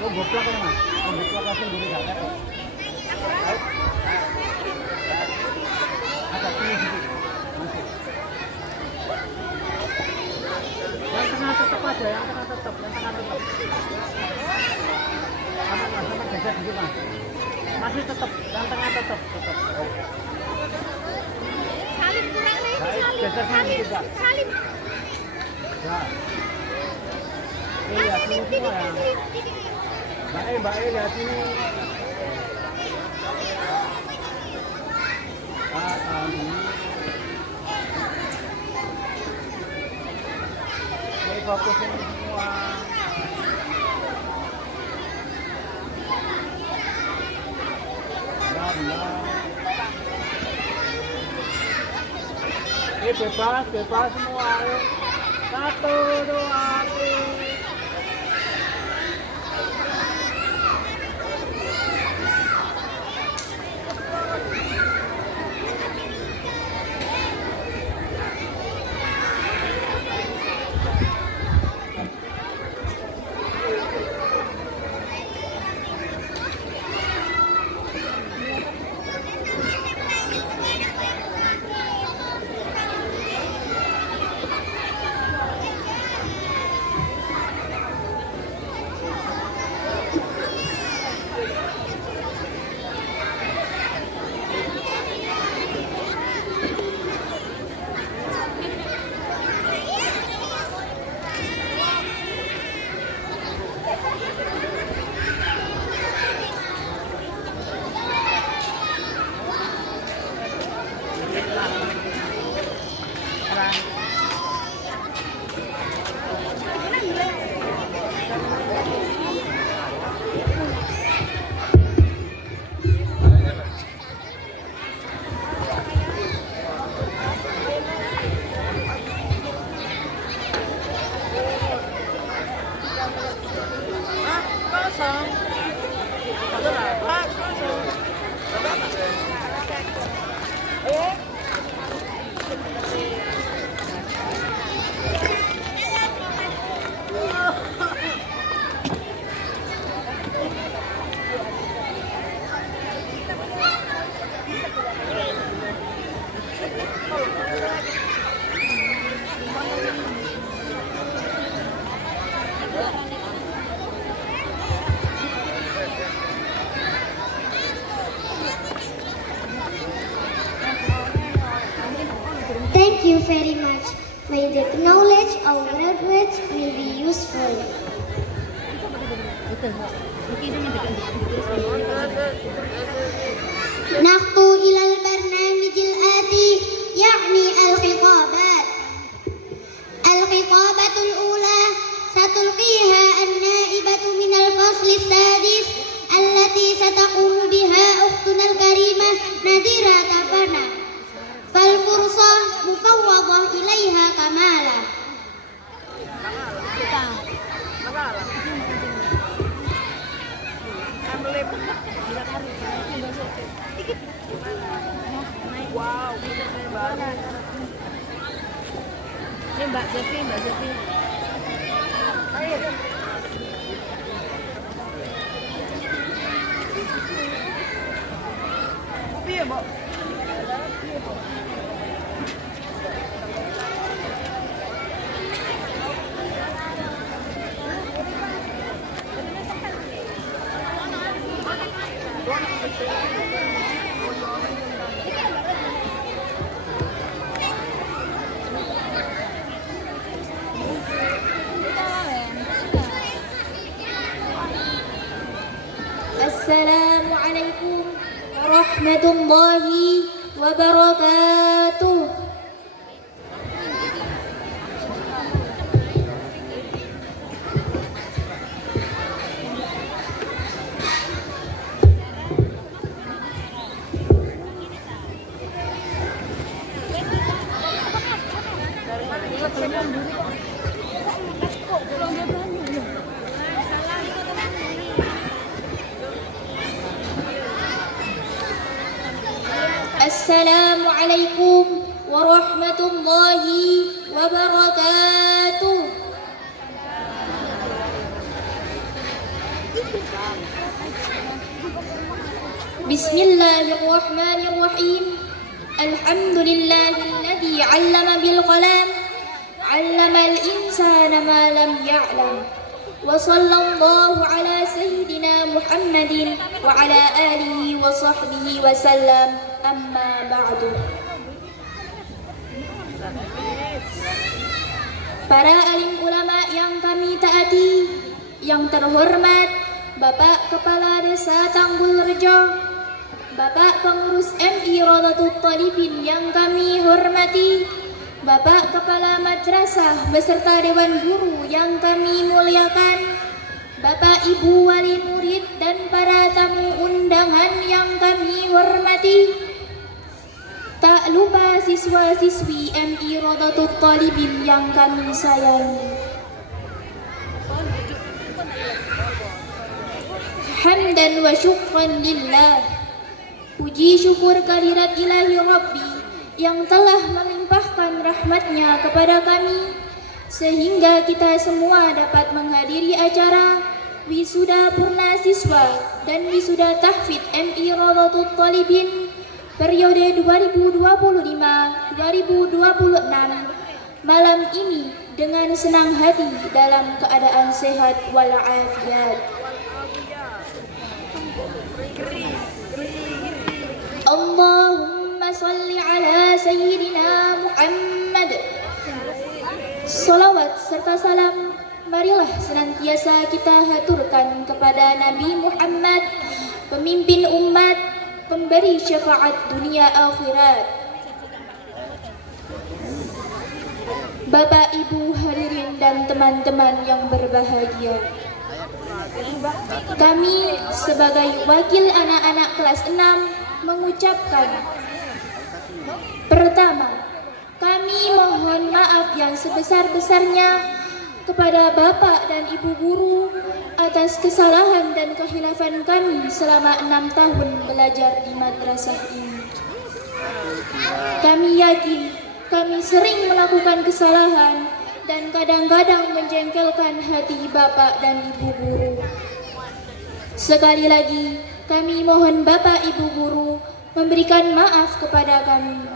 Lo goblok kan mas? Lo goblok langsung dulu gak ada. Ada pilih gitu. Masuk. Yang tengah tetap aja, yang tengah tetap, yang tengah tetap. Sama mas, sama geser dikit mas. Masih tetap, yang tengah tetap, tetap. Salim kurang nih, salim, Geser sini dikit pak. salim. Ya. Lihat sini semua ya. Mbak E lihat sini. Ini fokus ini semua. Ini bebas, bebas semua. Ayo. 1, 2, 3. Thank you very much. May the knowledge of graduates will be useful. نخطو إلى البرنامج الآتي يعني الخطابات. الخطابة الأولى ستلقيها النائبة من الفصل السادس التي ستقوم بها أختنا الكريمة نادرة تفنى، فالفرصة مفوضة إليها كمالا. Wow, ini Mbak Zefi, Mbak Zefi. Ayo. Piye, Mbak? Assalamualaikum warahmatullahi wabarakatuh. Assalamualaikum warahmatullahi wabarakatuh. بسم الله الرحمن الرحيم الحمد لله الذي علم بالقلم علم الإنسان ما لم يعلم وصلى الله على سيدنا محمد وعلى آله وصحبه وسلم أما بعد. Para alim ulama yang kami taati, yang terhormat Bapak Kepala Desa Tanggul Rejo, Bapak Pengurus MI Rodatul Talibin yang kami hormati, Bapak Kepala Madrasah beserta Dewan Guru yang kami muliakan, Bapak Ibu Wali Murid dan para tamu undangan yang kami hormati. Tak lupa siswa-siswi MI Rodatul Talibin yang kami sayangi. Hamdan wa syukran lillah. Puji syukur kehadirat ilahi Rabbi yang telah melimpahkan rahmatnya kepada kami sehingga kita semua dapat menghadiri acara wisuda purna siswa dan wisuda tahfidz MI Rodatul Talibin periode 2025-2026 malam ini dengan senang hati dalam keadaan sehat walafiat. Allahumma salli ala Sayyidina Muhammad. Salawat serta salam marilah senantiasa kita haturkan kepada Nabi Muhammad, pemimpin umat, pemberi syafaat dunia akhirat. Bapak, Ibu, hadirin dan teman-teman yang berbahagia, kami sebagai wakil anak-anak kelas 6 mengucapkan, pertama, kami mohon maaf yang sebesar-besarnya kepada Bapak dan Ibu guru atas kesalahan dan kehilafan kami selama 6 tahun belajar di madrasah ini. Kami yakin kami sering melakukan kesalahan dan kadang-kadang menjengkelkan hati Bapak dan Ibu guru. Sekali lagi, kami mohon Bapak Ibu guru memberikan maaf kepada kami.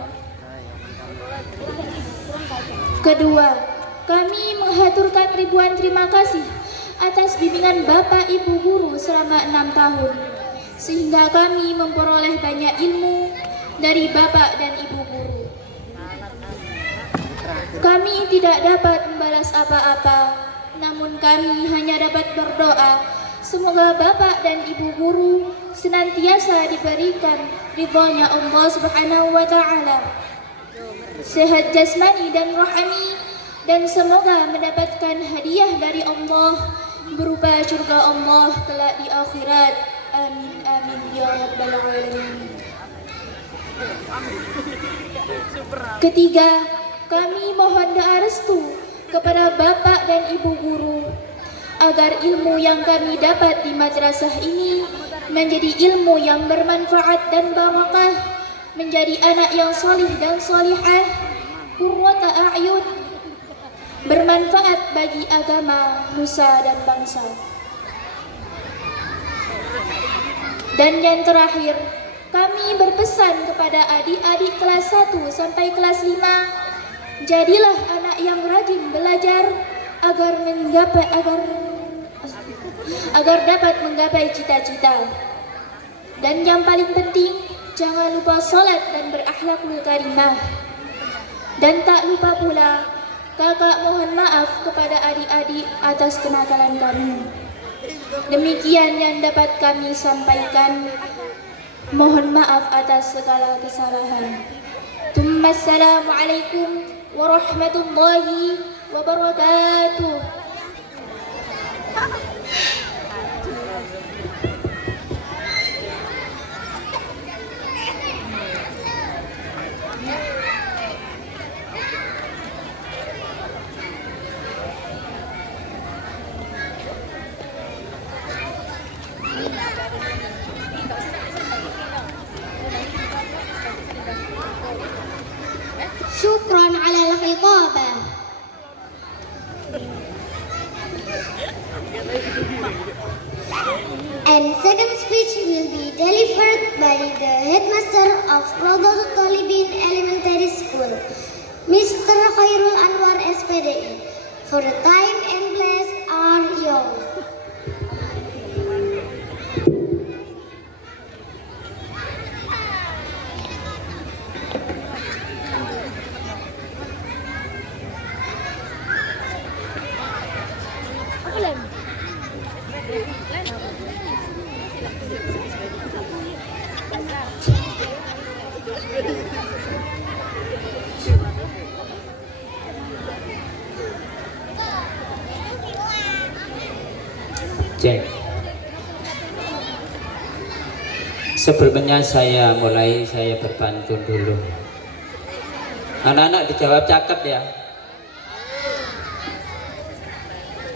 Kedua, kami menghaturkan ribuan terima kasih atas bimbingan Bapak Ibu guru selama 6 tahun, sehingga kami memperoleh banyak ilmu dari Bapak dan Ibu guru. Kami tidak dapat membalas apa-apa, namun kami hanya dapat berdoa, semoga Bapak dan Ibu guru senantiasa diberikan ridhonya Allah Subhanahu wa Ta'ala, sehat jasmani dan rohani, dan semoga mendapatkan hadiah dari Allah berupa surga Allah kelak di akhirat. Amin amin ya rabbal alamin. Ketiga, kami mohon doa restu kepada Bapak dan Ibu guru agar ilmu yang kami dapat di madrasah ini menjadi ilmu yang bermanfaat dan barakah, menjadi anak yang salih dan salihah, qurrata a'yun, bermanfaat bagi agama, nusa dan bangsa. Dan yang terakhir, kami berpesan kepada adik-adik kelas 1 sampai kelas 5, jadilah anak yang rajin belajar agar dapat menggapai cita-cita. Dan yang paling penting, jangan lupa salat dan berakhlakul karimah. Dan tak lupa pula, kakak mohon maaf kepada adik-adik atas kenakalan kami. Demikian yang dapat kami sampaikan. Mohon maaf atas segala kesalahan. Assalamualaikum warahmatullahi wabarakatuh. Syukran ala al-khitabah. second speech will be delivered by the headmaster of Rodatul Talibin Elementary School, Mr. Khairul Anwar SPDI. For the time and place are yours. Cek. Sebelumnya saya berpantun dulu. Anak-anak dijawab cakep ya.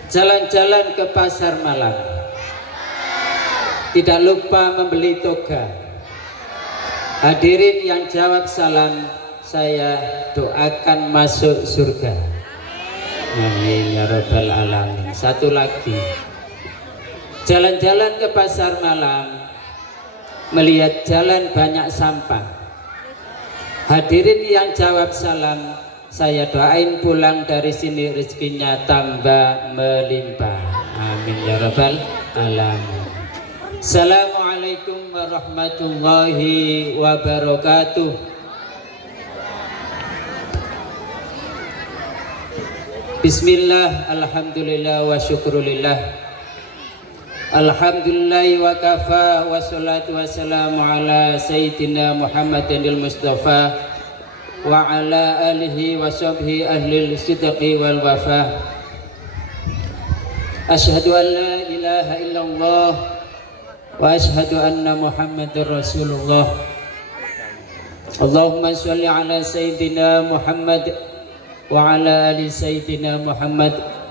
Jalan-jalan ke pasar malam, tidak lupa membeli toga. Hadirin yang jawab salam, saya doakan masuk surga. Amin ya rabbal alamin. Satu lagi. Jalan-jalan ke pasar malam, melihat jalan banyak sampah. Hadirin yang jawab salam, saya doain pulang dari sini rezekinya tambah melimpah. Amin ya rabbal alamin. Assalamualaikum warahmatullahi wabarakatuh. Bismillah, alhamdulillah wa syukrulillah. Alhamdulillah wa kafa wa salatu wa salamu ala sayyidina Muhammadin Mustafa wa ala alihi wa sahbihi ahlil sidqi wal wafa. Asyhadu an la ilaha illallah wa asyhadu anna Muhammadar Rasulullah. Allahumma sholli ala sayyidina Muhammad wa ala ali sayyidina Muhammad.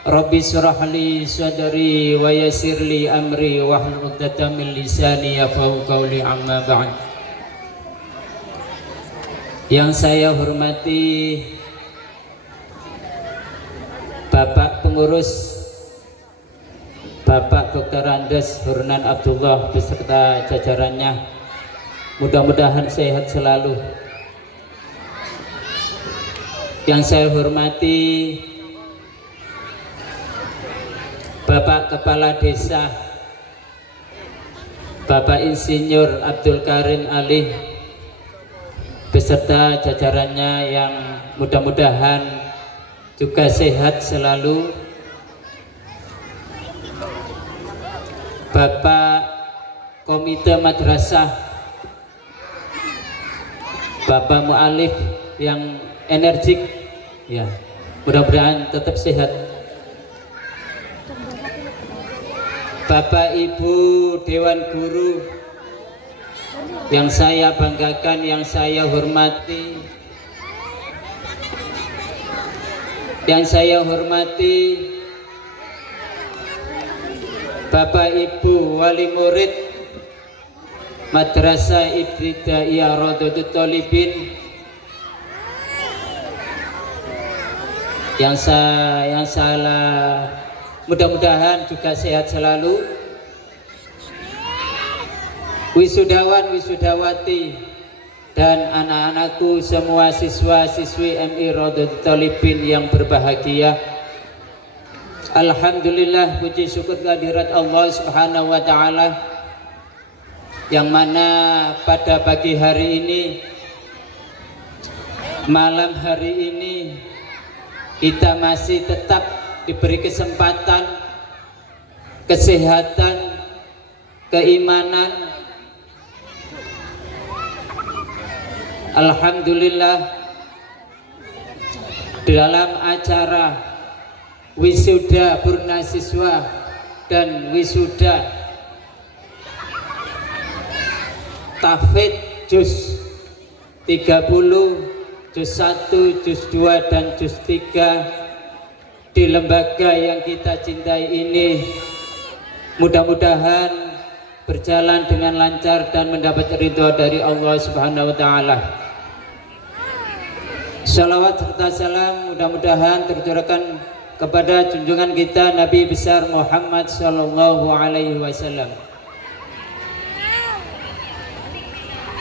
Rabbi syrah li sadri wa yassir li amri wahlul 'uqdatam min lisani yafqahu qawli, amma ba'd. Yang saya hormati Bapak Pengurus, Bapak Dr. Andes Hurnan Abdullah beserta jajarannya, mudah-mudahan sehat selalu. Yang saya hormati Bapak Kepala Desa, Bapak Insinyur Abdul Karim Ali beserta jajarannya yang mudah-mudahan juga sehat selalu. Bapak Komite Madrasah, Bapak Mu'alif yang energik, ya, mudah-mudahan tetap sehat. Bapak Ibu Dewan Guru yang saya banggakan, yang saya hormati, Bapak Ibu Wali Murid Madrasah Ibtidaiyah Rodatul Talibin yang salah, mudah-mudahan juga sehat selalu. Wisudawan, wisudawati, dan anak-anakku semua siswa-siswi MI Rodatul Talibin yang berbahagia. Alhamdulillah, puji syukur kehadirat Allah Subhanahu wa Ta'ala, yang mana pada pagi hari ini, malam hari ini, kita masih tetap diberi kesempatan, kesehatan, keimanan. Alhamdulillah, dalam acara wisuda purna siswa dan wisuda tahfidz juz 30, juz 1, juz 2, dan juz 3 di lembaga yang kita cintai ini mudah-mudahan berjalan dengan lancar dan mendapat ridho dari Allah Subhanahu wa Ta'ala. Salawat serta salam mudah-mudahan tercurahkan kepada junjungan kita Nabi besar Muhammad sallallahu alaihi wasallam.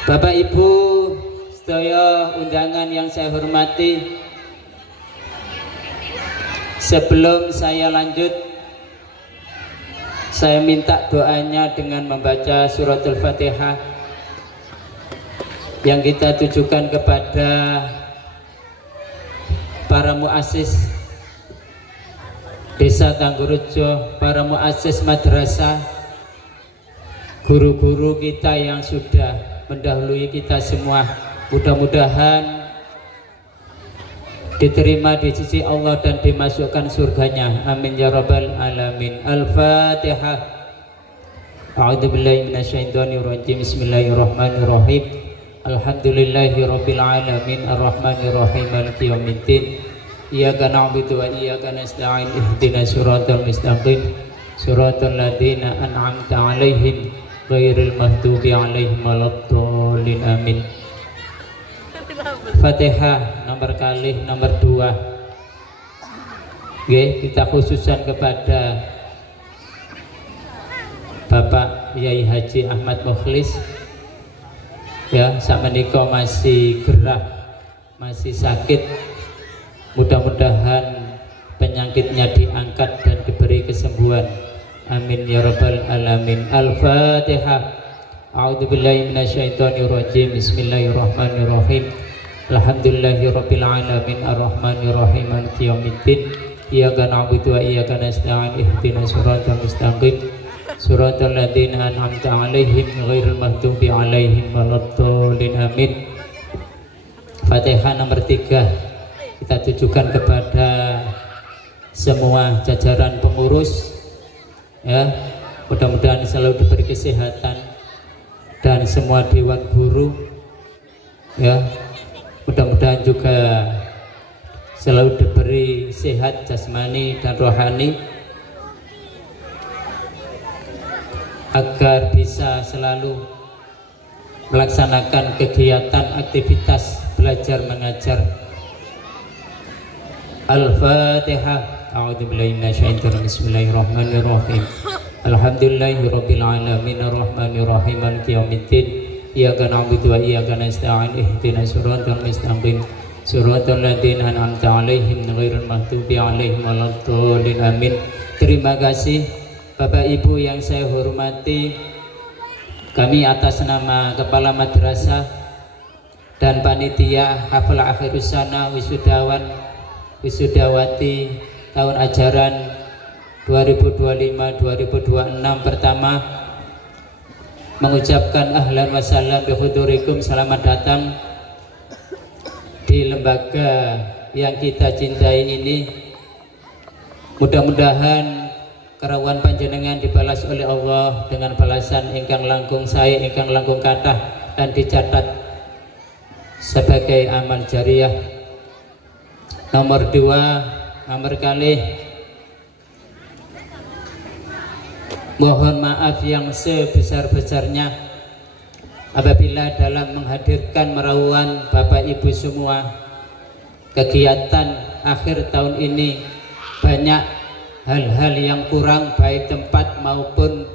Bapak Ibu sedaya undangan yang saya hormati, sebelum saya lanjut, saya minta doanya dengan membaca suratul Fatihah yang kita tujukan kepada para muassis Desa Tanggurejo, para muassis madrasah, guru-guru kita yang sudah mendahului kita semua. Mudah-mudahan diterima di sisi Allah dan dimasukkan surganya. Amin ya rabbal alamin. Al-Fatihah. A'udzubillahi minasyaitonirrajim. Bismillahirrahmanirrahim. Alhamdulillahi rabbil alamin arrahmanirrahim maliki yaumiddin. Iyyaka na'budu wa iyyaka nasta'in. Ihdinas siratal mustaqim. Siratal ladzina an'amta 'alaihim ghairil maghdubi 'alaihim waladdallin. Amin. Fatihah nomor kali nomor 2. Oke, kita khususkan kepada Bapak Yai Haji Ahmad Mukhlis. Ya, saat menikah masih gerah, masih sakit. Mudah-mudahan penyakitnya diangkat dan diberi kesembuhan. Amin ya rabbal alamin. Al-Fatihah. A'udzubillahi minasyaitonirrajim. Bismillahirrahmanirrahim. Alhamdulillahirabbil alamin arrahmanirrahim maliki yaumiddin. Iyyaka na'budu wa iyyaka nasta'in. Ihdinas siratal mustaqim. Siratal ladzina an'amta 'alaihim ghairil maghdubi 'alaihim waladdallin. Amin. Fatihah nomor 3 kita tujukan kepada semua jajaran pengurus, ya, mudah-mudahan selalu diberi kesehatan, dan semua dewan guru, ya, mudah-mudahan juga selalu diberi sehat jasmani dan rohani agar bisa selalu melaksanakan kegiatan aktivitas belajar mengajar. Al-Fatihah. A'udzubillahi minasyaitonir rajim. Bismillahirrahmanirrahim. Alhamdulillahirabbil alamin arrahmanirrahim maliki yaumiddin. Iyyaka na'budu wa iyyaka nasta'in. Ihdinas siratal mustaqim. Siratal ladzina an'amta 'alaihim ghairil maghdubi 'alaihim waladdallin. Amin. Terima kasih Bapak Ibu yang saya hormati. Kami atas nama Kepala Madrasah dan panitia hafal akhirus sana wisudawan wisudawati tahun ajaran 2025-2026 pertama mengucapkan ahlan wa sahlan bihudurikum, selamat datang di lembaga yang kita cintai ini. Mudah-mudahan kerawan panjenengan dibalas oleh Allah dengan balasan ingkang langkung sae, ingkang langkung kathah, dan dicatat sebagai amal jariah. Nomor 2, nomor kali, mohon maaf yang sebesar-besarnya apabila dalam menghadirkan merawuhan Bapak Ibu semua kegiatan akhir tahun ini banyak hal-hal yang kurang, baik tempat maupun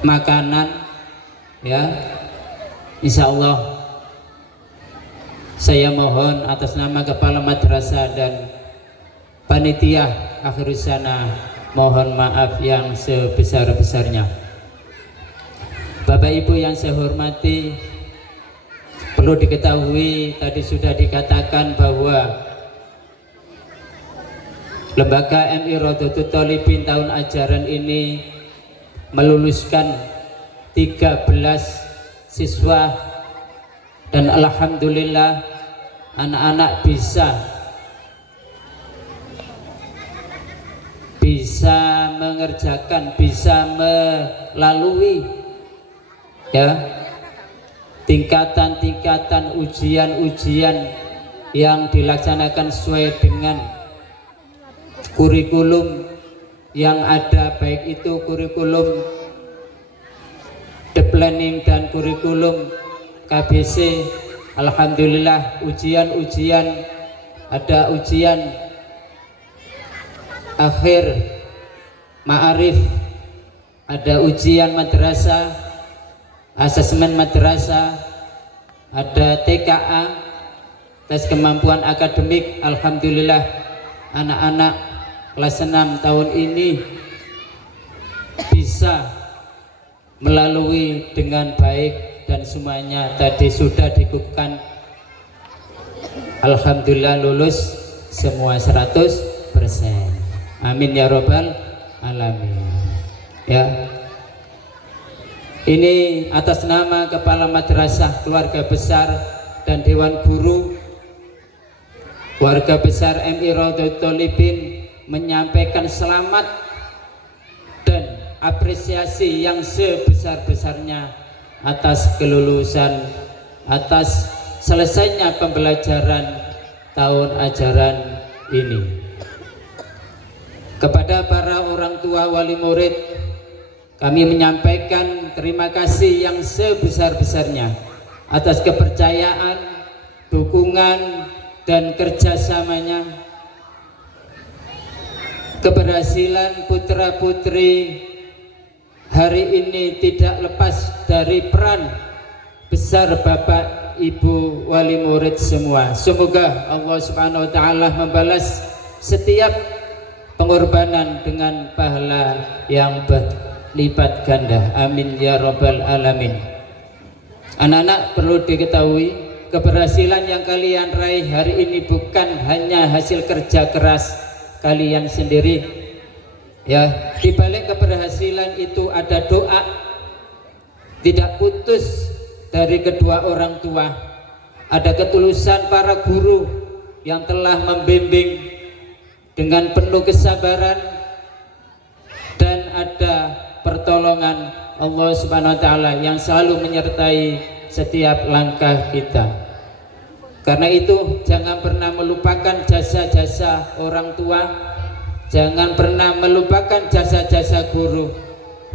makanan, ya. Insya Allah saya mohon atas nama Kepala Madrasah dan panitia akhirus sana, mohon maaf yang sebesar-besarnya. Bapak Ibu yang saya hormati, perlu diketahui tadi sudah dikatakan bahwa Lembaga MI Rodotul Thalibin tahun ajaran ini meluluskan 13 siswa, dan alhamdulillah anak-anak bisa mengerjakan, bisa melalui, ya, tingkatan-tingkatan ujian-ujian yang dilaksanakan sesuai dengan kurikulum yang ada, baik itu kurikulum the planning dan kurikulum KBC. Alhamdulillah ujian-ujian, ada ujian akhir ma'arif, ada ujian madrasah, asesmen madrasah, ada TKA, tes kemampuan akademik. Alhamdulillah anak-anak kelas 6 tahun ini bisa melalui dengan baik dan semuanya tadi sudah dikukuhkan. Alhamdulillah lulus semua 100%. Amin ya robbal alamin. Ya. Ini atas nama Kepala Madrasah, keluarga besar dan Dewan Guru Warga Besar MI Rodotul Thalibin menyampaikan selamat dan apresiasi yang sebesar-besarnya atas kelulusan, atas selesainya pembelajaran tahun ajaran ini. Kepada para orang tua wali murid, kami menyampaikan terima kasih yang sebesar-besarnya atas kepercayaan, dukungan, dan kerjasamanya. Keberhasilan putra-putri hari ini tidak lepas dari peran besar Bapak Ibu wali murid semua. Semoga Allah Subhanahu wa taala membalas setiap pengorbanan dengan pahala yang berlipat ganda. Amin ya robbal alamin. Anak-anak, perlu diketahui keberhasilan yang kalian raih hari ini bukan hanya hasil kerja keras kalian sendiri. Ya, di balik keberhasilan itu ada doa tidak putus dari kedua orang tua. Ada ketulusan para guru yang telah membimbing dengan penuh kesabaran, dan ada pertolongan Allah Subhanahu wa taala yang selalu menyertai setiap langkah kita. Karena itu jangan pernah melupakan jasa-jasa orang tua, jangan pernah melupakan jasa-jasa guru.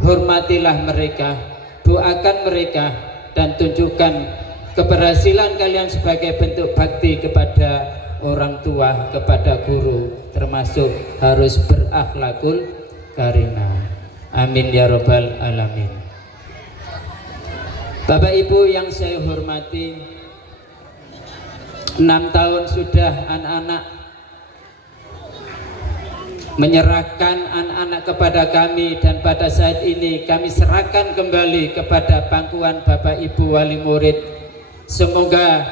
Hormatilah mereka, doakan mereka, dan tunjukkan keberhasilan kalian sebagai bentuk bakti kepada orang tua, kepada guru, termasuk harus berakhlakul karimah. Amin ya robbal alamin. Bapak Ibu yang saya hormati, 6 tahun sudah anak-anak menyerahkan anak-anak kepada kami, dan pada saat ini kami serahkan kembali kepada pangkuan Bapak Ibu wali murid. Semoga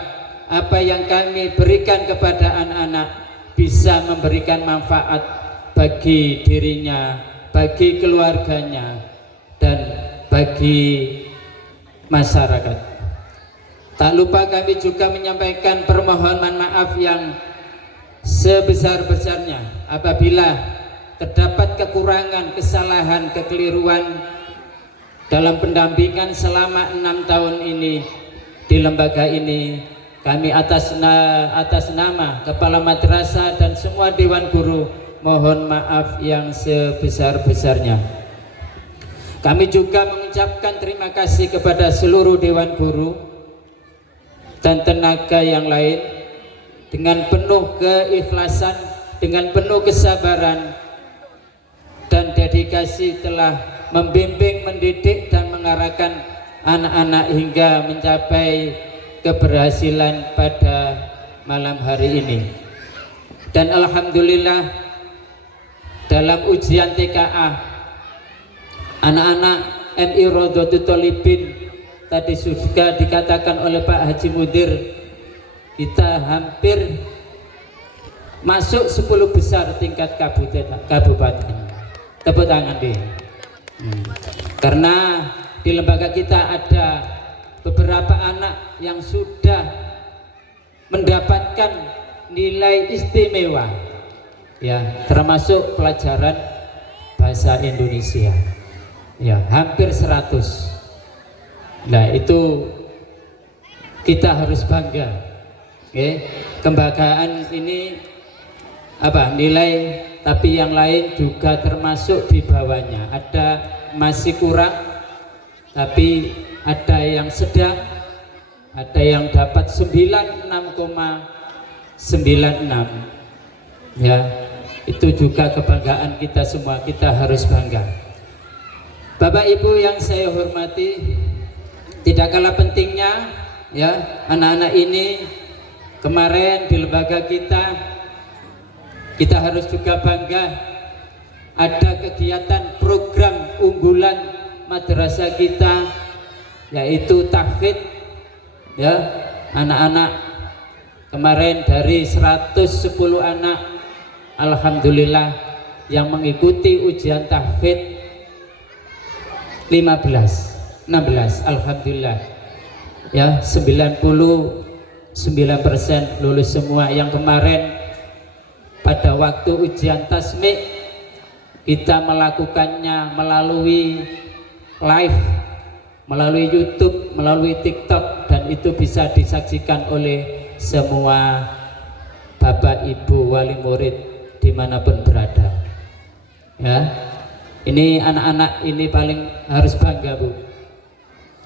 apa yang kami berikan kepada anak-anak bisa memberikan manfaat bagi dirinya, bagi keluarganya, dan bagi masyarakat. Tak lupa kami juga menyampaikan permohonan maaf yang sebesar-besarnya apabila terdapat kekurangan, kesalahan, kekeliruan dalam pendampingan selama 6 tahun ini di lembaga ini. Kami atas nama Kepala Madrasah dan semua Dewan Guru mohon maaf yang sebesar-besarnya. Kami juga mengucapkan terima kasih kepada seluruh Dewan Guru dan tenaga yang lain dengan penuh keikhlasan, dengan penuh kesabaran dan dedikasi telah membimbing, mendidik, dan mengarahkan anak-anak hingga mencapai keberhasilan pada malam hari ini. Dan alhamdulillah dalam ujian TKA anak-anak MI Rodotul Thalibin tadi sudah dikatakan oleh Pak Haji Mudir, kita hampir masuk 10 besar tingkat kabupaten. Tepuk tangan deh. Karena di lembaga kita ada beberapa anak yang sudah mendapatkan nilai istimewa, ya, termasuk pelajaran bahasa Indonesia, ya, hampir 100. Nah, itu kita harus bangga. Kebanggaan ini nilai, tapi yang lain juga termasuk di bawahnya. Ada masih kurang, tapi ada yang sedang, ada yang dapat 96,96. Ya, itu juga kebanggaan kita semua, kita harus bangga. Bapak Ibu yang saya hormati, Tidak kalah pentingnya ya, anak-anak ini kemarin di lembaga kita harus juga bangga ada kegiatan program unggulan madrasah kita, yaitu tahfidz ya. Anak-anak kemarin dari 110 anak alhamdulillah yang mengikuti ujian tahfidz 16 alhamdulillah ya, 99% lulus semua. Yang kemarin pada waktu ujian tasmik kita melakukannya melalui live, melalui YouTube, melalui TikTok, dan itu bisa disaksikan oleh semua Bapak Ibu wali murid dimanapun berada ya. Ini anak-anak ini paling harus bangga Bu,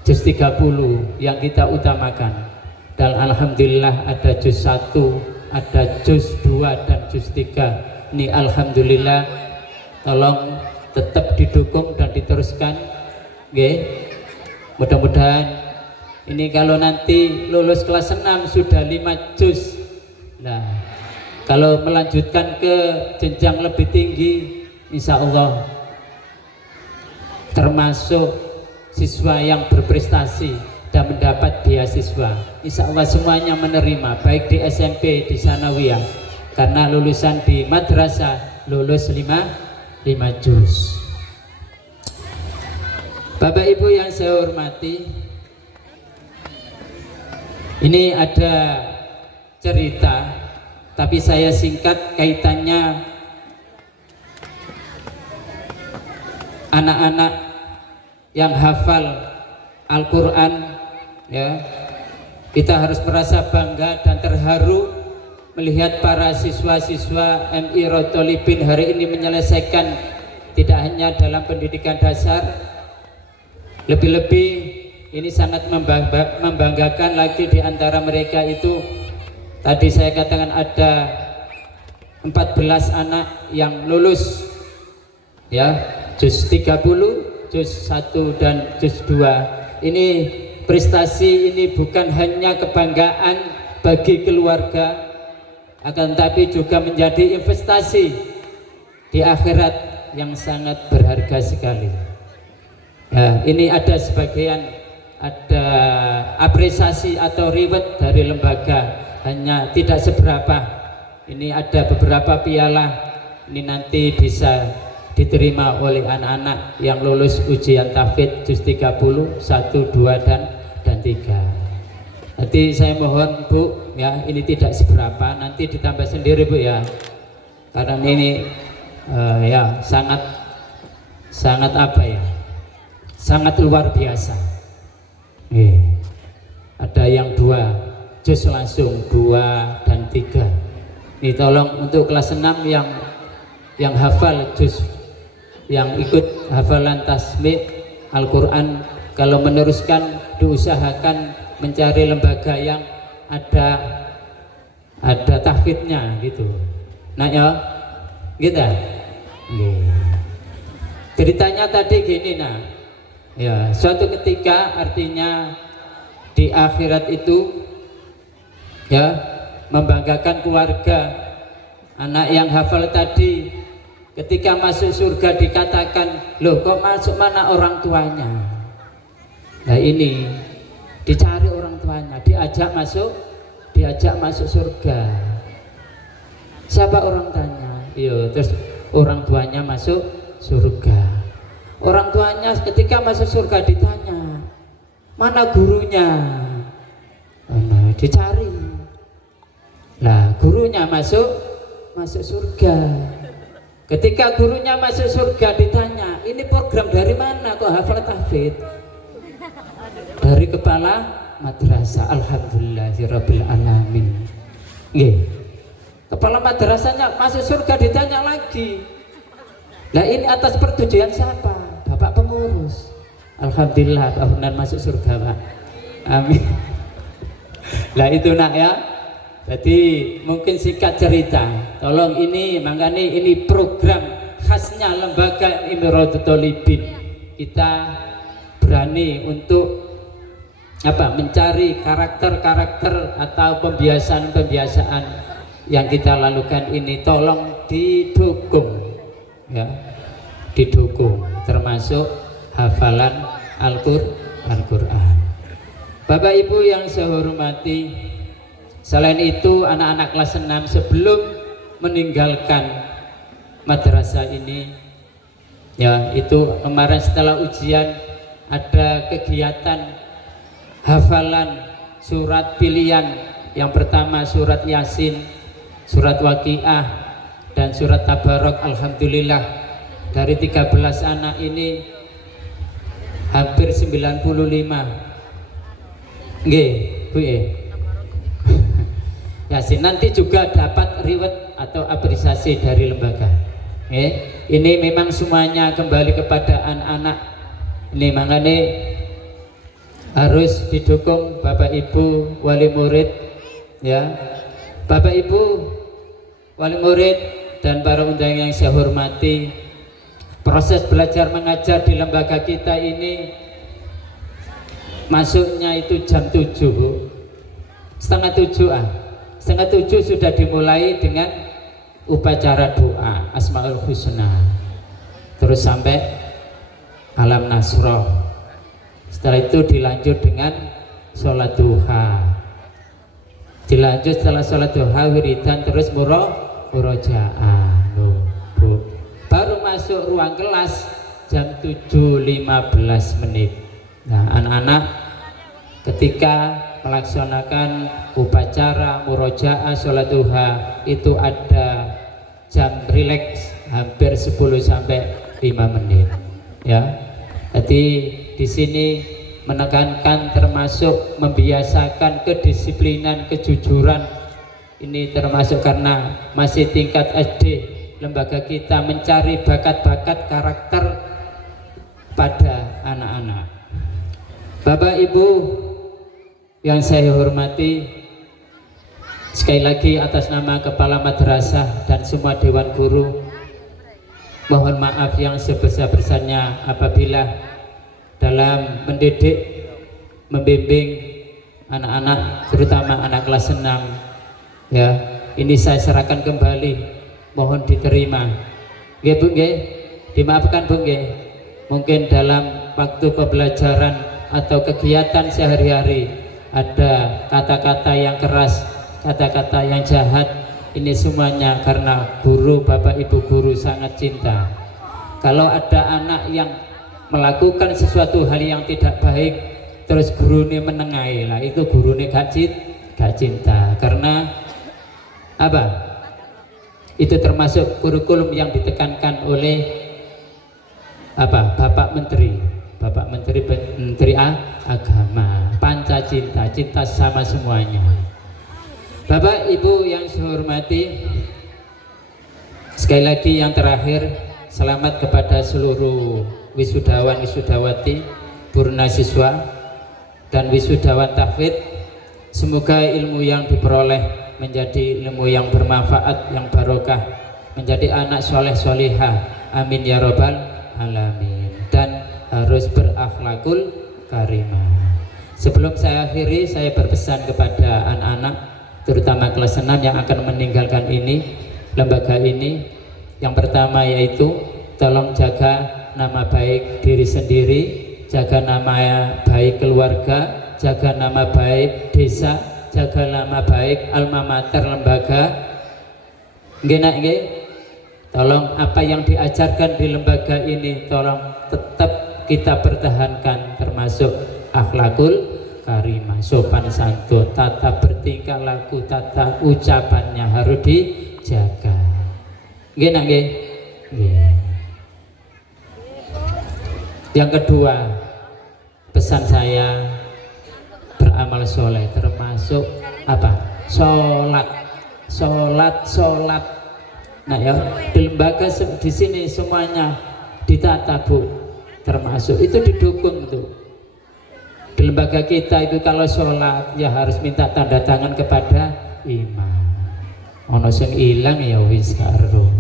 juz 30 yang kita utamakan, dan alhamdulillah ada juz 1, ada juz 2 dan juz 3. Ini alhamdulillah, tolong tetap didukung dan diteruskan okay. Mudah-mudahan ini kalau nanti lulus kelas 6 sudah 5 juz. Nah, kalau melanjutkan ke jenjang lebih tinggi, insya Allah termasuk siswa yang berprestasi dan mendapat beasiswa, insya Allah semuanya menerima, baik di SMP, di sanawiyah, karena lulusan di madrasah lulus 5 juz. Bapak Ibu yang saya hormati, ini ada cerita, tapi saya singkat kaitannya anak-anak yang hafal Al-Quran ya. Kita harus merasa bangga dan terharu melihat para siswa-siswa MI Rotolibin hari ini menyelesaikan tidak hanya dalam pendidikan dasar, lebih-lebih ini sangat membanggakan lagi. Di antara mereka itu tadi saya katakan ada 14 anak yang lulus ya, juz 30, juz 1 dan juz 2. Ini prestasi, ini bukan hanya kebanggaan bagi keluarga, akan tapi juga menjadi investasi di akhirat yang sangat berharga sekali. Ya, ini ada sebagian, ada apresiasi atau reward dari lembaga, hanya tidak seberapa. Ini ada beberapa piala, ini nanti bisa diterima oleh anak-anak yang lulus ujian tahfidz juz 30, 1, 2 dan 3. Nanti saya mohon Bu ya, ini tidak seberapa, nanti ditambah sendiri Bu ya, karena ini ya sangat apa ya, sangat luar biasa. Ada yang 2 juz langsung, 2 dan 3. Ini tolong untuk kelas 6 yang hafal juz, yang ikut hafalan tasmik Al-Quran, kalau meneruskan diusahakan mencari lembaga yang ada tahfidznya gitu. Nah ya gitu. Ceritanya tadi gini, nah ya, suatu ketika, artinya di akhirat itu ya, membanggakan keluarga. Anak yang hafal tadi ketika masuk surga dikatakan, loh kok masuk, mana orang tuanya? Nah ini dicari orang tuanya, diajak masuk surga. Siapa orang tuanya? Iya, terus orang tuanya masuk surga. Orang tuanya ketika masuk surga ditanya, mana gurunya? Nah, dicari. Nah, gurunya masuk surga. Ketika gurunya masuk surga ditanya, ini program dari mana kok hafal tahfidz? Dari kepala madrasah. Alhamdulillahirabbil alamin. Nggih. Kepala madrasahnya masuk surga ditanya lagi. Nah ini atas persetujuan siapa? Bapak pengurus. Alhamdulillah Pak Hunan masuk surga Pak. Amin. Lah itu nak ya. Jadi mungkin singkat cerita, tolong ini, makanya ini program khasnya lembaga Imiratul Thalibin. Kita berani untuk mencari karakter-karakter atau pembiasaan-pembiasaan yang kita lakukan ini tolong didukung ya, didukung termasuk hafalan Al-Quran. Bapak Ibu yang saya hormati, selain itu anak-anak kelas 6 sebelum meninggalkan madrasah ini ya, itu kemarin setelah ujian ada kegiatan hafalan surat pilihan. Yang pertama surat Yasin, surat Waqiah, dan surat Tabarok. Alhamdulillah dari 13 anak ini hampir 95 nggih Bu Yasin. Nanti juga dapat reward atau apresiasi dari lembaga. Ini memang semuanya kembali kepada anak-anak. Ini makanya harus didukung Bapak Ibu wali murid ya. Bapak Ibu wali murid dan para undangan yang saya hormati, proses belajar mengajar di lembaga kita ini masuknya itu jam 7 Bu. Setengah 7 sudah dimulai dengan upacara doa Asmaul Husna, terus sampai Alam Nasroh. Setelah itu dilanjut dengan sholat duha, dilanjut setelah sholat duha wiridan, terus murojaah Bu. Baru masuk ruang kelas jam 7.15 menit. Nah anak-anak ketika melaksanakan upacara murojaah sholat duha itu ada jam rileks hampir 10 sampai 5 menit ya. Jadi di sini menekankan termasuk membiasakan kedisiplinan, kejujuran. Ini termasuk karena masih tingkat SD, lembaga kita mencari bakat-bakat karakter pada anak-anak. Bapak Ibu yang saya hormati, sekali lagi atas nama Kepala Madrasah dan semua Dewan Guru, mohon maaf yang sebesar-besarnya apabila dalam mendidik, membimbing anak-anak, terutama anak kelas 6 ya, ini saya serahkan kembali, mohon diterima nggih Bu nggih, dimaafkan Bu nggih. Mungkin dalam waktu pembelajaran atau kegiatan sehari-hari ada kata-kata yang keras, kata-kata yang jahat, ini semuanya karena guru, Bapak Ibu guru sangat cinta. Kalau ada anak yang melakukan sesuatu hal yang tidak baik terus guru ini menengahi, lah itu guru ini gak cinta. Karena apa? Itu termasuk kurikulum yang ditekankan oleh Bapak Menteri Agama, panca cinta sama semuanya. Bapak Ibu yang saya hormati, sekali lagi yang terakhir, selamat kepada seluruh wisudawan wisudawati, purna siswa dan wisudawan tahfidz. Semoga ilmu yang diperoleh menjadi ilmu yang bermanfaat, yang barokah, menjadi anak soleh solihah, amin ya robbal alamin, dan harus berakhlakul karimah. Sebelum saya akhiri, saya berpesan kepada anak-anak terutama kelas 6 yang akan meninggalkan ini, lembaga ini. Yang pertama yaitu tolong jaga nama baik diri sendiri, jaga nama baik keluarga, jaga nama baik desa, jaga nama baik alma mater lembaga. Nggih. Tolong apa yang diajarkan di lembaga ini tolong tetap kita pertahankan, termasuk akhlakul karimah, sopan santun, tata bertingkah laku, tata ucapannya harus dijaga. Nggih. Yang kedua, pesan saya beramal soleh, termasuk sholat. Nah ya, di lembaga di sini semuanya ditata Bu, termasuk itu didukung tuh. Di lembaga kita itu kalau sholat ya harus minta tanda tangan kepada imam. Ono sing ilang ya wis karo.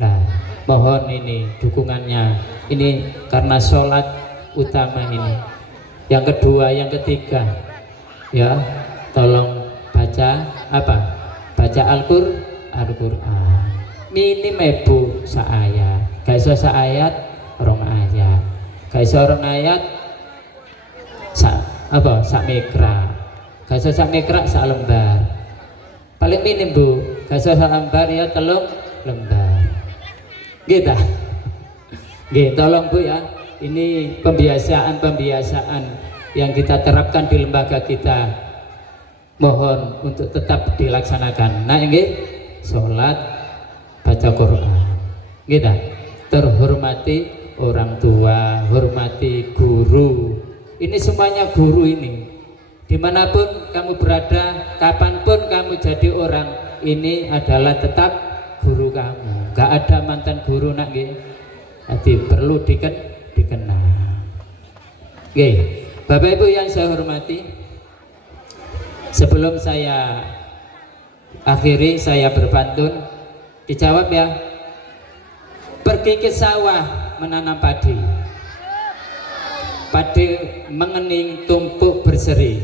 Nah, mohon ini dukungannya. Ini karena sholat utama ini. yang kedua, yang ketiga, ya tolong baca apa? Baca Al-Qur'an. Minim ibu saayat, gak iso saayat, rong ayat, gak iso rong ayat, sak mikra, gak iso sak mikra sak lembar. Paling minim bu, gak iso sak lembar ya telung lembar. Gitu. Gitu, tolong bu ya. Ini pembiasaan yang kita terapkan di lembaga kita, mohon untuk tetap dilaksanakan. Nah ini sholat, baca Quran, gitu. Terhormati orang tua, hormati guru. Ini semuanya guru ini. Dimanapun kamu berada, kapanpun kamu jadi orang, ini adalah tetap guru kamu. Gak ada mantan guru nak gitu. Jadi perlu dikenal. Oke, Bapak Ibu yang saya hormati, sebelum saya akhiri, saya berpantun, dijawab ya. Pergi ke sawah menanam padi, padi mengening tumpuk berseri.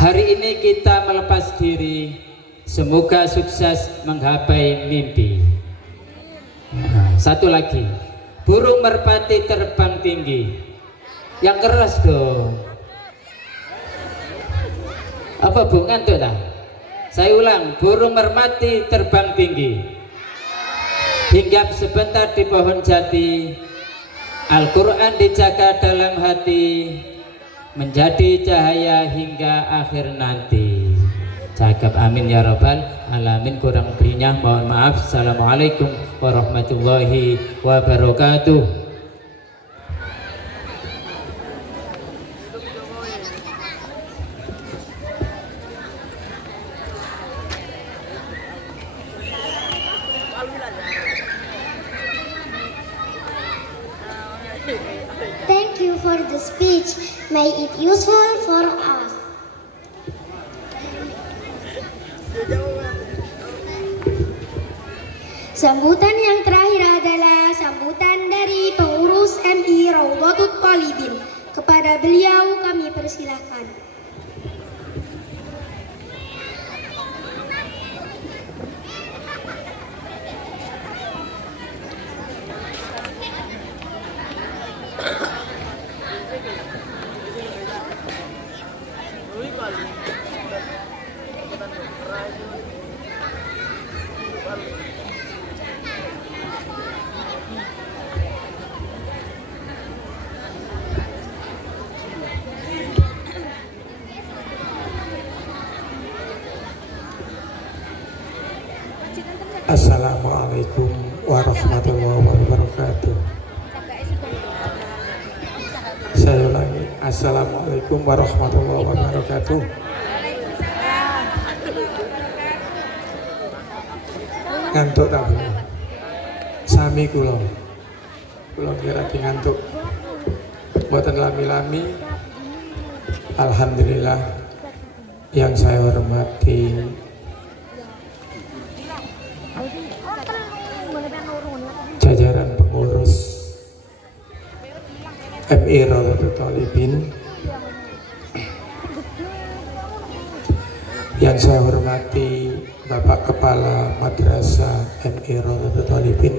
Hari ini kita melepas diri, semoga sukses menggapai mimpi. Nah, satu lagi, burung merpati terbang tinggi. Yang keras dong. Apa bu ngantuk dah? Saya ulang, burung merpati terbang tinggi, hinggap sebentar di pohon jati. Al-Quran dijaga dalam hati, menjadi cahaya hingga akhir nanti. Cakap amin ya rabbal alamin. Kurang lebihnya mohon maaf. Assalamualaikum warahmatullahi wabarakatuh. Thank you for the speech. May it useful for us. Sambutan yang terakhir adalah sambutan dari pengurus MI Raudhatul Thalibin. Kepada beliau kami persilahkan. Assalamualaikum warahmatullahi wabarakatuh. Saya ulangi, Assalamualaikum warahmatullahi wabarakatuh. Ngantuk tak bu? Sami kulo kira ngantuk. Mboten lami-lami. Alhamdulillah, yang saya hormati jajaran pengurus MI Raudhatul Thalibin, yang saya hormati Bapak Kepala Madrasah MI Raudhatul Thalibin,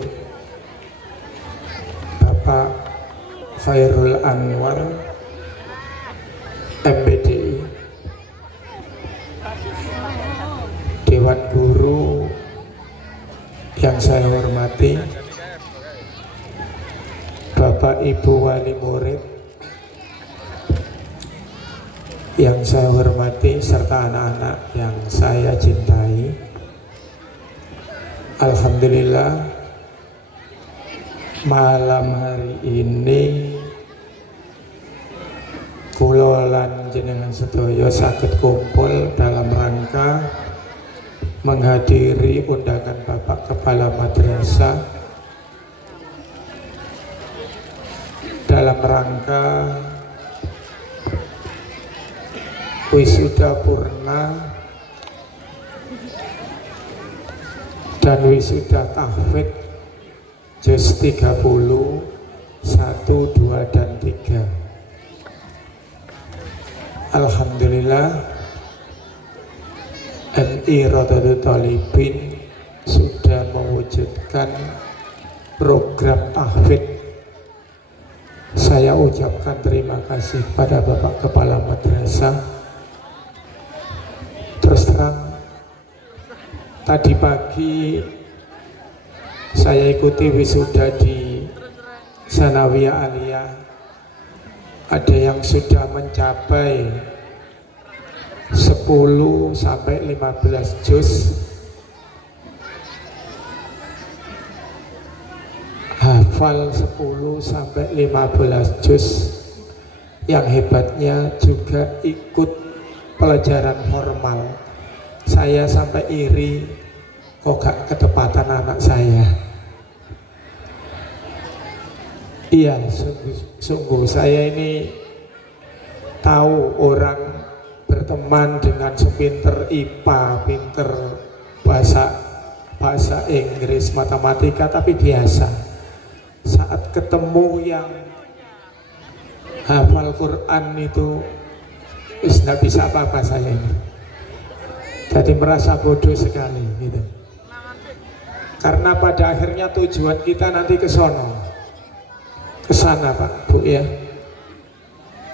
Bapak Khairul Anwar MPDI, Dewan Guru yang saya hormati, Bapak Ibu Wali Murid yang saya hormati, serta anak-anak yang saya cintai. Alhamdulillah, malam hari ini kula lan jenengan sedaya saged kumpul dalam rangka menghadiri undangan Bapak Kepala Madrasah dalam rangka wisuda purna dan wisuda tahfidz juz 30, 1, 2, dan 3. Alhamdulillah MI Rodotul Thalibin sudah mewujudkan program tahfidz. Saya ucapkan terima kasih pada Bapak Kepala Madrasah. Terus terang, tadi pagi saya ikuti wisuda di Sanawiyah Aliyah. Ada yang sudah mencapai 10 sampai 15 juz. Hafal 10 sampai 15 juz. Yang hebatnya juga ikut pelajaran formal. Saya sampai iri, kok gak ketepatan anak saya. Iya, sungguh saya ini tahu orang berteman dengan sepinter IPA, pinter bahasa Inggris, matematika, tapi biasa. Saat ketemu yang hafal Quran itu tidak bisa apa-apa saya ini. Jadi merasa bodoh sekali gitu. Karena pada akhirnya tujuan kita nanti ke sono. Ke sana Pak, Bu ya.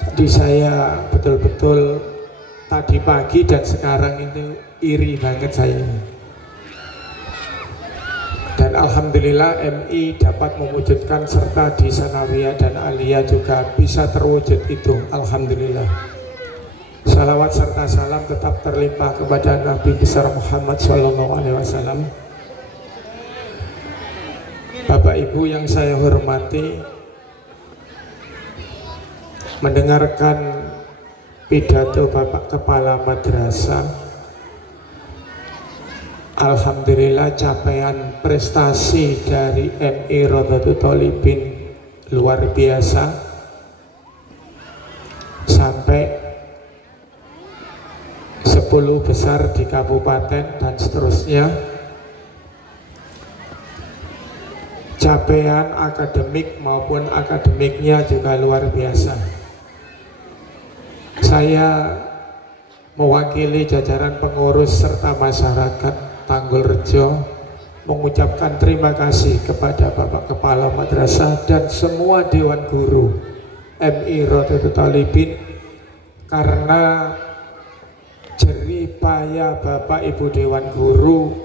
Jadi saya betul-betul tadi pagi dan sekarang itu iri banget saya ini. Dan alhamdulillah MI dapat mewujudkan serta di Sanawiyah dan Aliyah juga bisa terwujud itu, alhamdulillah. Salawat serta salam tetap terlimpah kepada Nabi besar Muhammad SAW. Bapak Ibu yang saya hormati, mendengarkan pidato Bapak Kepala Madrasah, alhamdulillah capaian prestasi dari MI Rodotul Thalibin luar biasa, sampai 10 besar di kabupaten dan seterusnya. Capaian akademik maupun akademiknya juga luar biasa. Saya mewakili jajaran pengurus serta masyarakat Tanggulrejo mengucapkan terima kasih kepada Bapak Kepala Madrasah dan semua Dewan Guru MI Rodotul Thalibin, karena jerih payah Bapak Ibu Dewan Guru,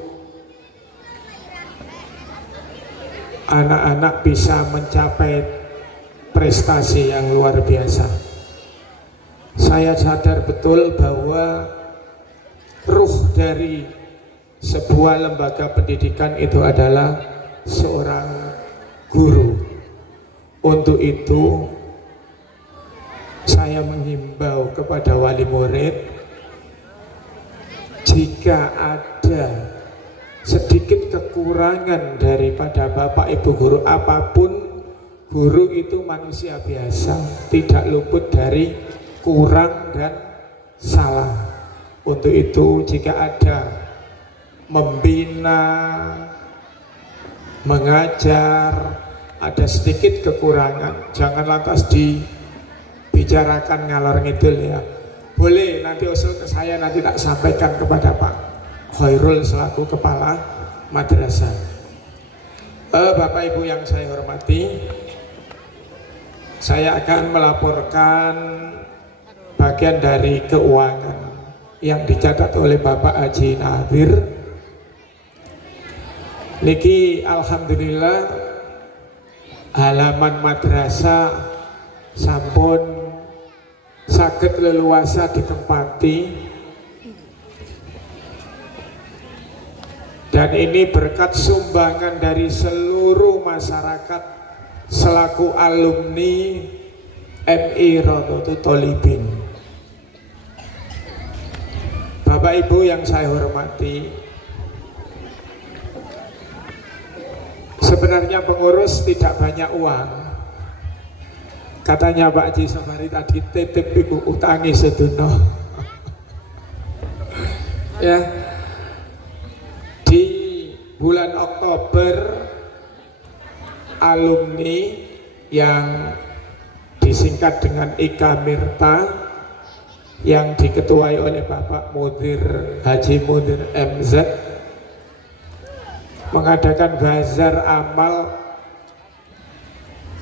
anak-anak bisa mencapai prestasi yang luar biasa. Saya sadar betul bahwa ruh dari sebuah lembaga pendidikan itu adalah seorang guru. Untuk itu saya menghimbau kepada wali murid, jika ada sedikit kekurangan daripada Bapak Ibu guru apapun, guru itu manusia biasa, tidak luput dari kurang dan salah. Untuk itu jika ada membina, mengajar, ada sedikit kekurangan, jangan lantas dibicarakan ngalor ngidul ya. Boleh nanti usul ke saya, nanti tak sampaikan kepada Pak Khairul selaku Kepala Madrasah. Bapak Ibu yang saya hormati, saya akan melaporkan bagian dari keuangan yang dicatat oleh Bapak Haji Nadir. Niki alhamdulillah halaman madrasah sampun saged leluasa ditempati, dan ini berkat sumbangan dari seluruh masyarakat selaku alumni MI Rodotul Thalibin. Bapak Ibu yang saya hormati, sebenarnya pengurus tidak banyak uang. Katanya Pak Haji Sobari tadi, titip iku utangi sedono. Ya, di bulan Oktober alumni yang disingkat dengan Ika Mirta yang diketuai oleh Bapak Mudir Haji Mudir MZ mengadakan bazar amal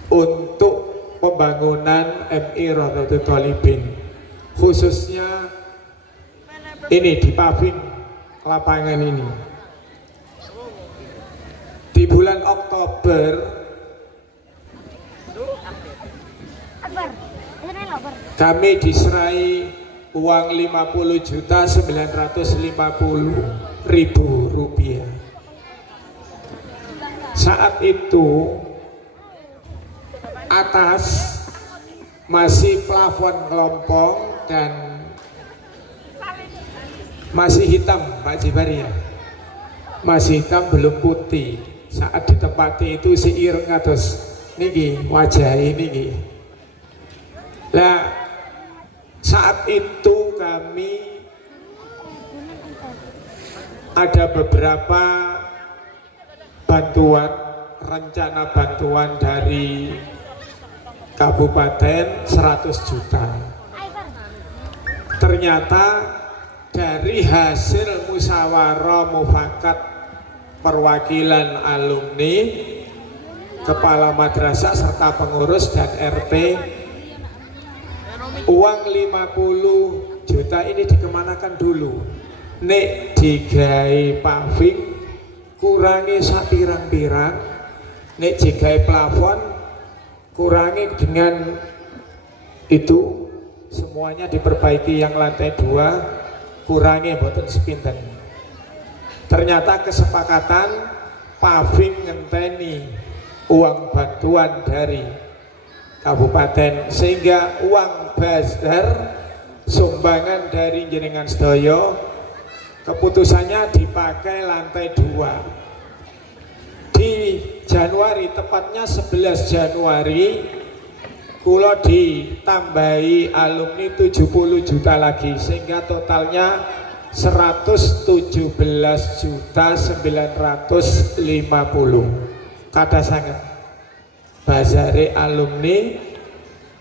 untuk pembangunan MI Rodotul Thalibin, khususnya ini di paving lapangan ini. Di bulan Oktober kami diserai uang 50.950.000 rupiah. Saat itu atas masih plafon kelompong dan masih hitam, Pak Jibari ya, masih hitam belum putih. Saat ditempati itu si ireng atus niki wajah ini. Nah, saat itu kami ada beberapa bantuan, rencana bantuan dari kabupaten 100 juta. Ternyata dari hasil musyawarah mufakat perwakilan alumni, kepala madrasah serta pengurus dan RT, uang 50 juta ini dikemanakan dulu? Nek digai paving kurangi sapirang-pirang, nek digai plafon kurangi dengan itu semuanya diperbaiki, yang lantai 2 kurangi mboten sepinten. Ternyata kesepakatan paving ngenteni uang bantuan dari kabupaten, sehingga uang bazar sumbangan dari jenengan sedaya keputusannya dipakai lantai 2. Di Januari, tepatnya 11 Januari, kula ditambahi alumni 70 juta lagi, sehingga totalnya 117.950.000. Kata sangat bazare alumni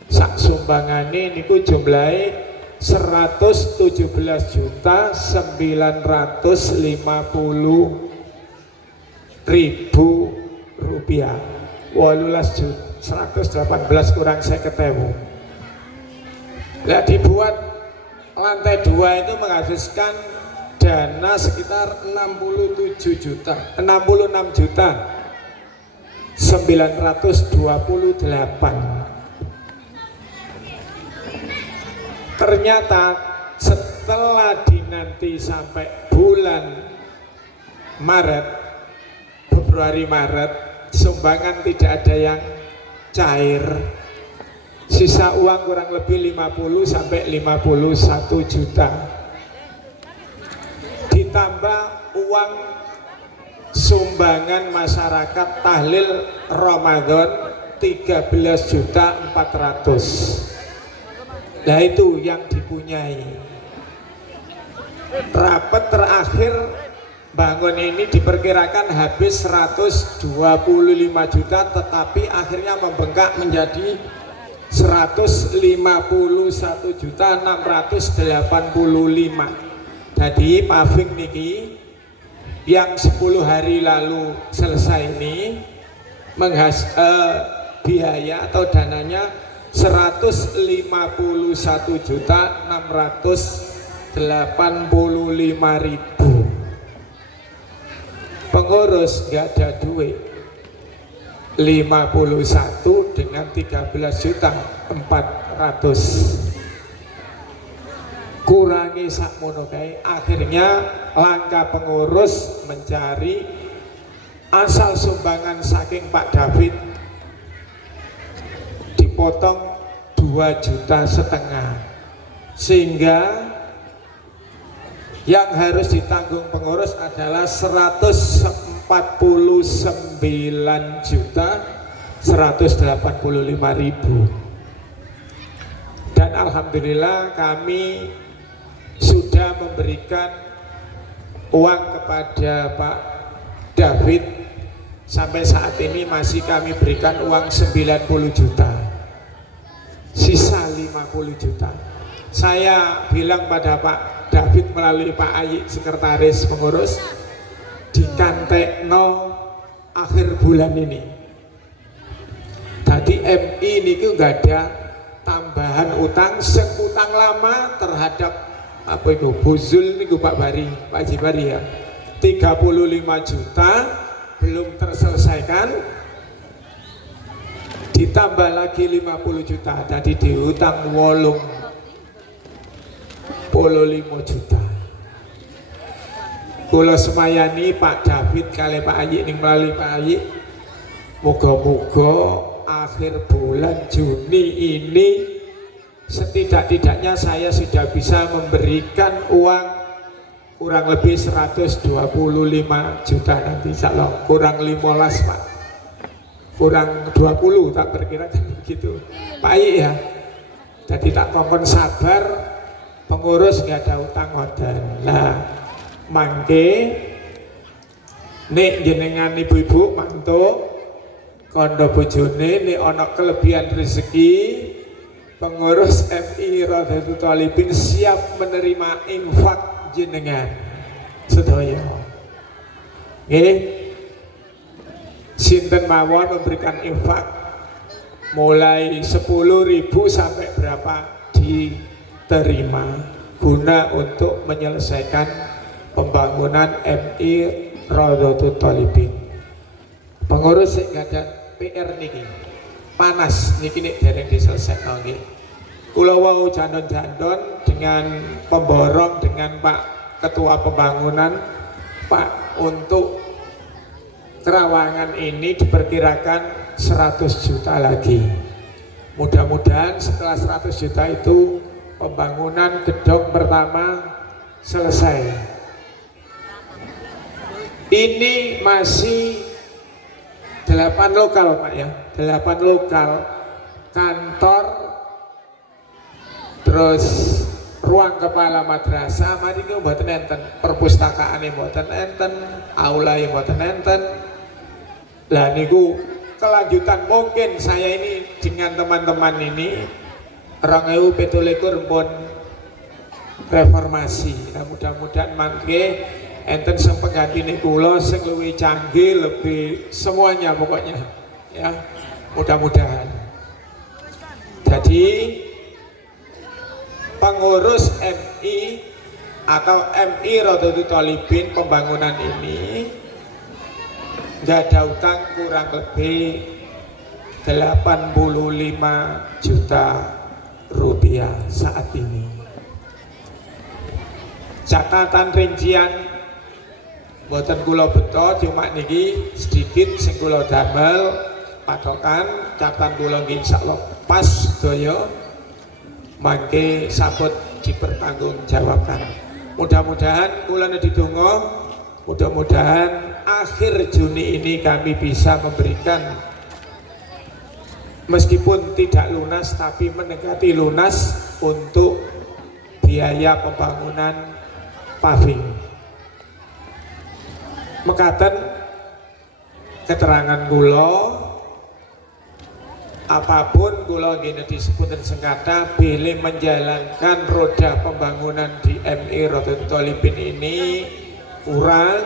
sak sumbangane niku jumlahe 117.950.000 rupiah. 18 juta 118 kurang 50.000. Nah, dibuat lantai 2 itu menghabiskan dana sekitar 66 juta 928. Ternyata setelah dinanti sampai bulan Maret, Februari Maret, sumbangan tidak ada yang cair. Sisa uang kurang lebih 50 sampai 51 juta. Ditambah uang sumbangan masyarakat tahlil Ramadan 13.400.000. Nah, itu yang dipunyai. Rapat terakhir bangun ini diperkirakan habis 125 juta, tetapi akhirnya membengkak menjadi 151.685. Jadi paving niki yang 10 hari lalu selesai ini biaya atau dananya 151.685.000. Pengurus nggak ada duit. 51 dengan 13.400.000 kurangi sakmono kae. Akhirnya langkah pengurus mencari asal sumbangan saking Pak David, dipotong 2,5 juta, sehingga yang harus ditanggung pengurus adalah 149.185.000. Dan alhamdulillah kami sudah memberikan uang kepada Pak David. Sampai saat ini masih kami berikan uang 90 juta, sisa 50 juta. saya bilang pada Pak David melalui Pak Ayi sekretaris pengurus dikantekno akhir bulan ini. Tadi MI niku nggak ada tambahan utang, utang lama terhadap apa itu Buzul niku Pak Haji Bari ya, 35 juta belum terselesaikan, ditambah lagi 50 juta, tadi diutang 85 juta. Kula semayani Pak David kali Pak Ayi ini melalui Pak Ayi, moga-moga akhir bulan Juni ini setidak-tidaknya saya sudah bisa memberikan uang kurang lebih 125 juta nanti, insya Allah kurang 15 Pak, kurang 20 tak perkirakan begitu Pak Ayi ya. Jadi tak kongkon sabar, pengurus nggak ada utang ngodan. Nah mangke nek jenengan ibu-ibu mantuk kondo bojone nek ana kelebihan rezeki, pengurus MI Rodatul Thalibin siap menerima infak jenengan sedaya. Nggih. Sinten mawon memberikan infak mulai 10.000 sampai berapa diterima guna untuk menyelesaikan pembangunan MI Rodatul Thalibin. Pengurus sing gadah PR niki panas niki nek dereng diselesaikan nggih. Kula wau jandon-jandon dengan pemborong dengan Pak Ketua Pembangunan, Pak, untuk Terawangan ini diperkirakan 100 juta lagi. Mudah-mudahan setelah 100 juta itu pembangunan gedung pertama selesai. Ini masih 8 lokal Pak ya, 8 lokal kantor, terus ruang kepala madrasah, mari kita mboten enten, perpustakaan yang mboten enten, aula yang mboten enten. Lah niku kelanjutan mungkin saya ini dengan teman-teman ini 2017 pun reformasi. Nah mudah-mudahan mangke enten sing penggantine kula sing luwih canggih, lebih semuanya pokoknya ya, mudah-mudahan. Jadi pengurus MI atau MI Rodatul Thalibin pembangunan ini nggak ada utang kurang lebih 85 juta rupiah saat ini. Catatan rincian boten kula beto, cuma niki sedikit sing kula damel patokan, catatan kula nggih insyaallah pas sedaya mangke sabut dipertanggungjawabkan. Mudah-mudahan kula nedonga, mudah-mudahan akhir Juni ini kami bisa memberikan meskipun tidak lunas tapi mendekati lunas untuk biaya pembangunan paving. Mekaten keterangan kula, apapun kula ngene disebut sengkata bilih menjalankan roda pembangunan di MI Rodatul Thalibin ini kurang,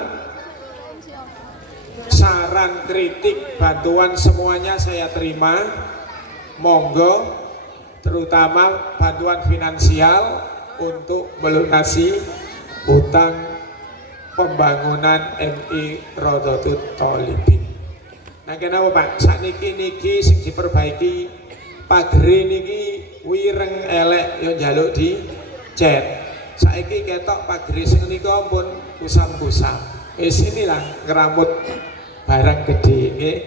saran, kritik, bantuan semuanya saya terima, monggo, terutama bantuan finansial untuk melunasi utang pembangunan MI Rodatul Thalibin. Nah kenapa Pak? Sakniki niki sing diperbaiki pagere niki wireng elek yo njaluk di cat. Saiki ketok pagere sing nika pun kusam-kusam. Wis inilah ngeramut barang gede nggih.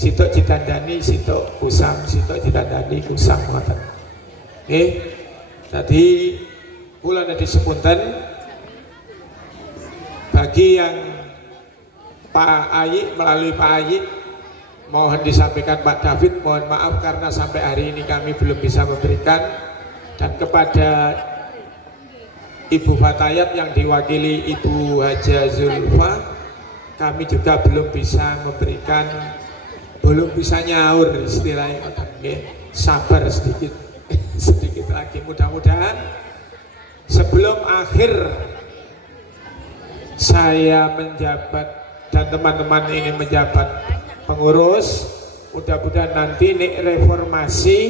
Sitok ditandani, sitok kusam, sitok ditandani kusam ngoten. Nggih. Dadi kula nedhi sepunten bagi yang Pak Ayi, melalui Pak Ayi mohon disampaikan Pak David, mohon maaf karena sampai hari ini kami belum bisa memberikan, dan kepada Ibu Fatayat yang diwakili Ibu Haja Zulfa kami juga belum bisa memberikan, belum bisa nyaur istilahnya, sabar sedikit. sedikit lagi, mudah-mudahan sebelum akhir saya menjabat dan teman-teman ini menjabat pengurus, mudah-mudahan nanti nek reformasi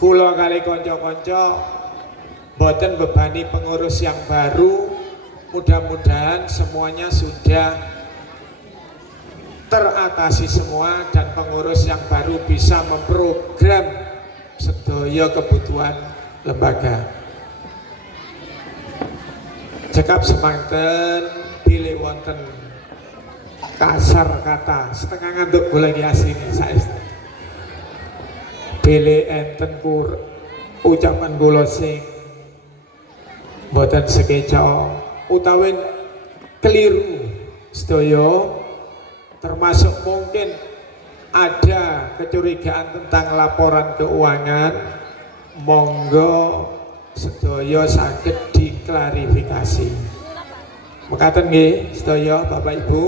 kula kali konco-konco boten bebani pengurus yang baru, mudah-mudahan semuanya sudah teratasi semua dan pengurus yang baru bisa memprogram sedaya kebutuhan lembaga. Cekap semanten pilih wonten kasar kata setengah ngantuk gula asini saya pilih enten kur ucapan gula sing boten sekeca utawi keliru sedaya, termasuk mungkin ada kecurigaan tentang laporan keuangan, monggo sedaya saged diklarifikasi. Mekaten nggih sedaya Bapak Ibu.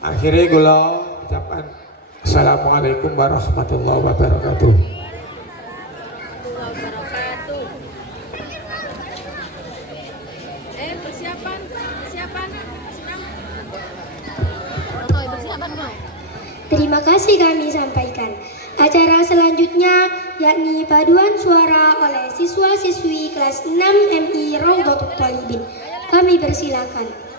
Akhirnya kula ucapan Assalamualaikum warahmatullahi wabarakatuh. Persiapan. Terima kasih kami sampaikan. Acara selanjutnya yakni paduan suara oleh siswa-siswi kelas 6 MI Raudhatul Thalibin. Kami persilakan.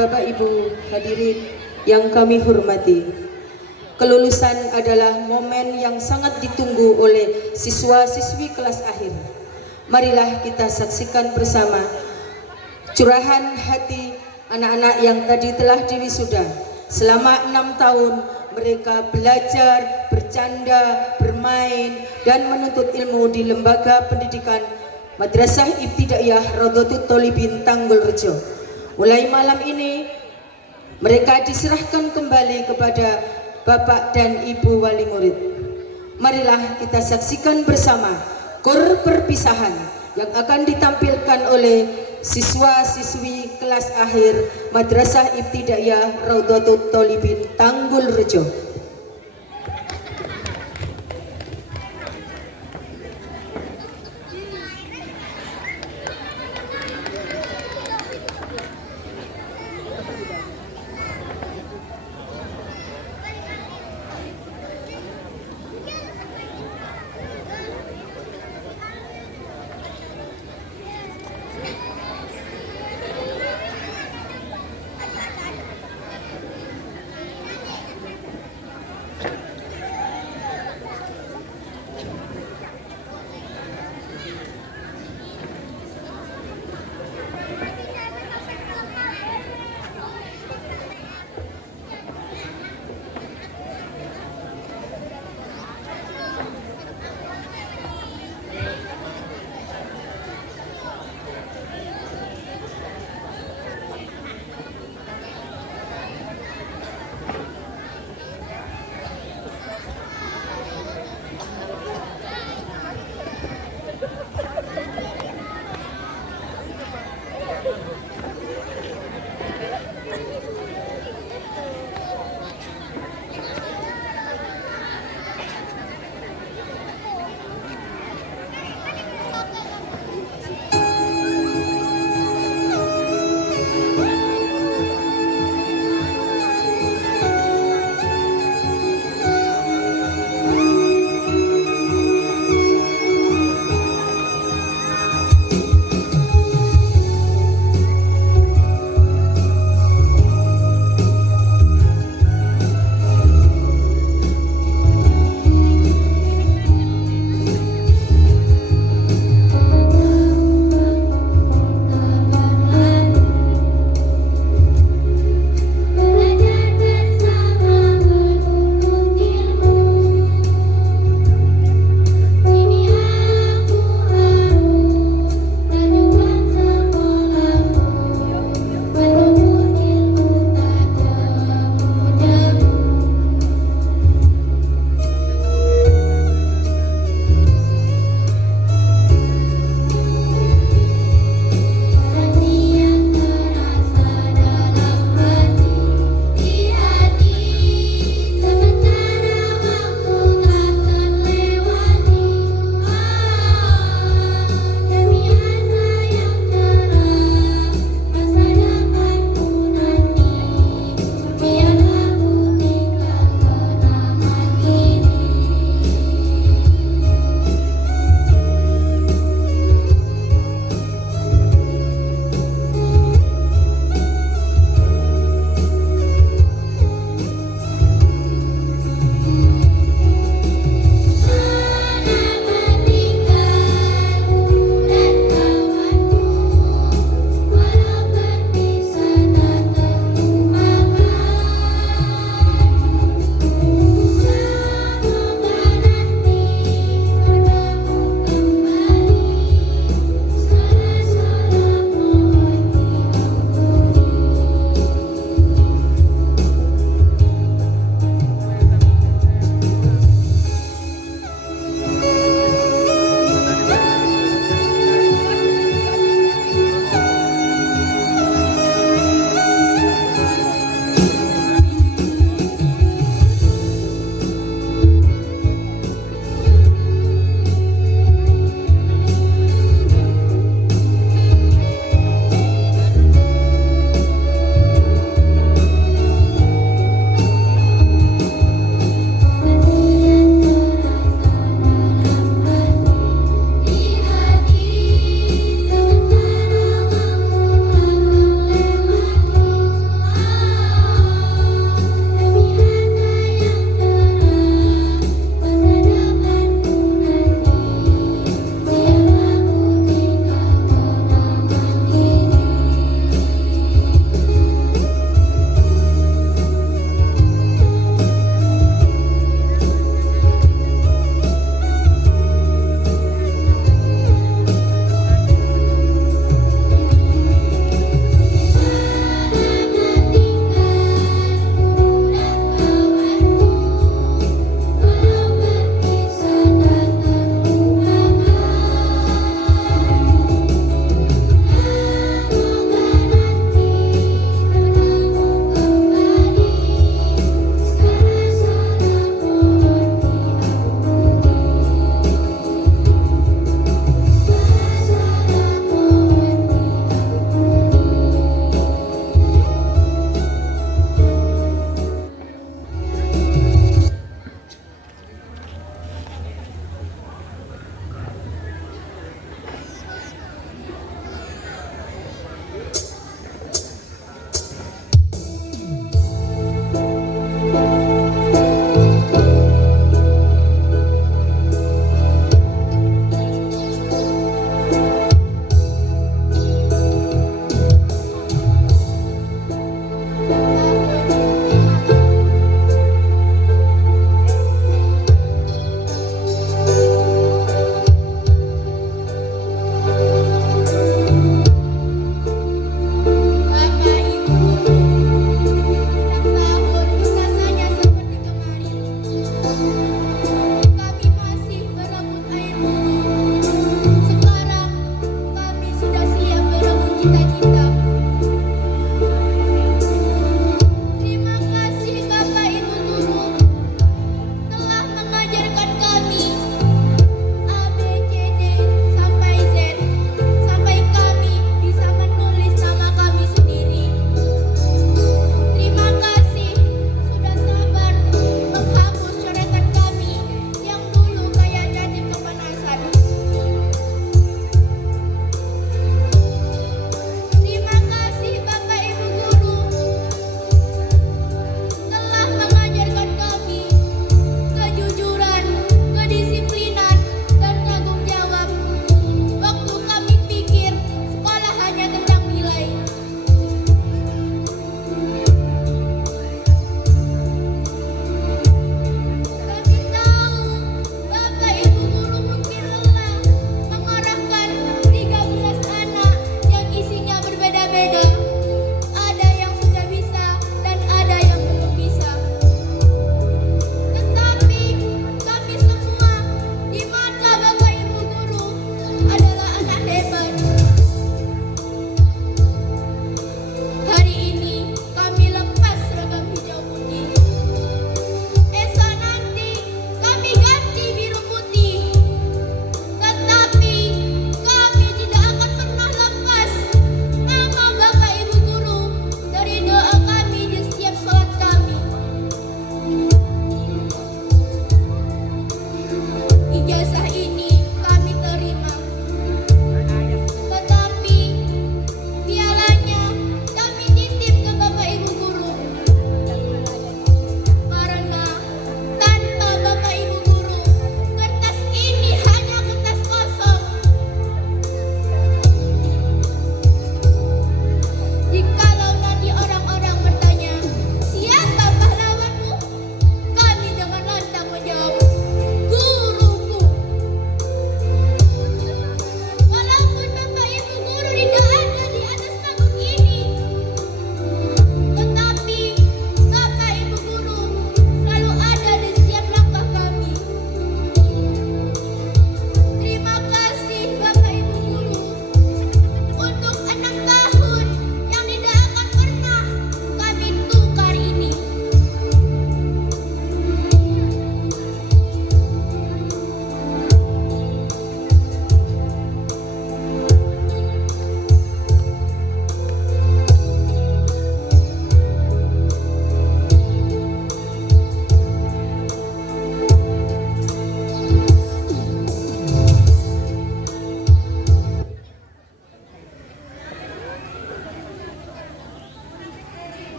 Bapak Ibu hadirin yang kami hormati, kelulusan adalah momen yang sangat ditunggu oleh siswa-siswi kelas akhir. Marilah kita saksikan bersama curahan hati anak-anak yang tadi telah diwisuda. Selama 6 tahun mereka belajar, bercanda, bermain, dan menuntut ilmu di lembaga pendidikan Madrasah Ibtidaiyah Raudhatul Thalibin Tanggulrejo. Mulai malam ini mereka diserahkan kembali kepada Bapak dan Ibu wali murid. Marilah kita saksikan bersama kor perpisahan yang akan ditampilkan oleh siswa-siswi kelas akhir Madrasah Ibtidaiyah Raudhatul Thalibin Tanggulrejo.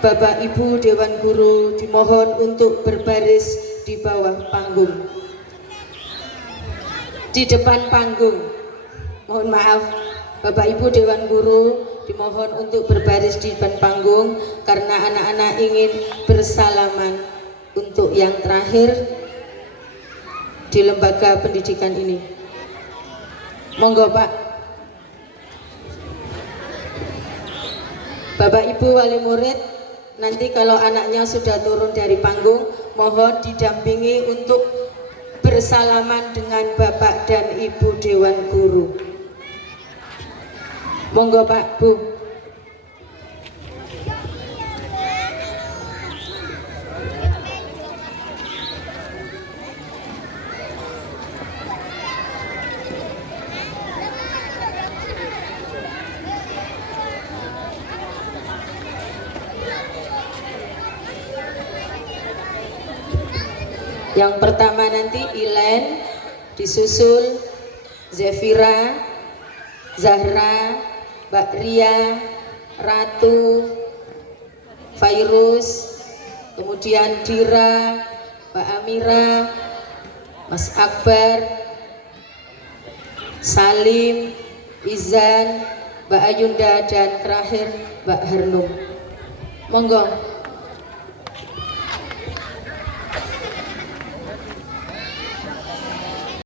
Bapak Ibu Dewan Guru dimohon untuk berbaris di bawah panggung. Di depan panggung. Mohon maaf, Bapak Ibu Dewan Guru dimohon untuk berbaris di depan panggung karena anak-anak ingin bersalaman untuk yang terakhir di lembaga pendidikan ini. Monggo Pak. Bapak Ibu wali murid, nanti kalau anaknya sudah turun dari panggung, mohon didampingi untuk bersalaman dengan Bapak dan Ibu Dewan Guru. Monggo Pak, Bu. Yang pertama nanti Ilen, disusul Zefira, Zahra, Mbak Ria, Ratu, Fairuz, kemudian Dira, Mbak Amira, Mas Akbar, Salim, Izan, Mbak Ayunda, dan terakhir Mbak Harnum. Monggo.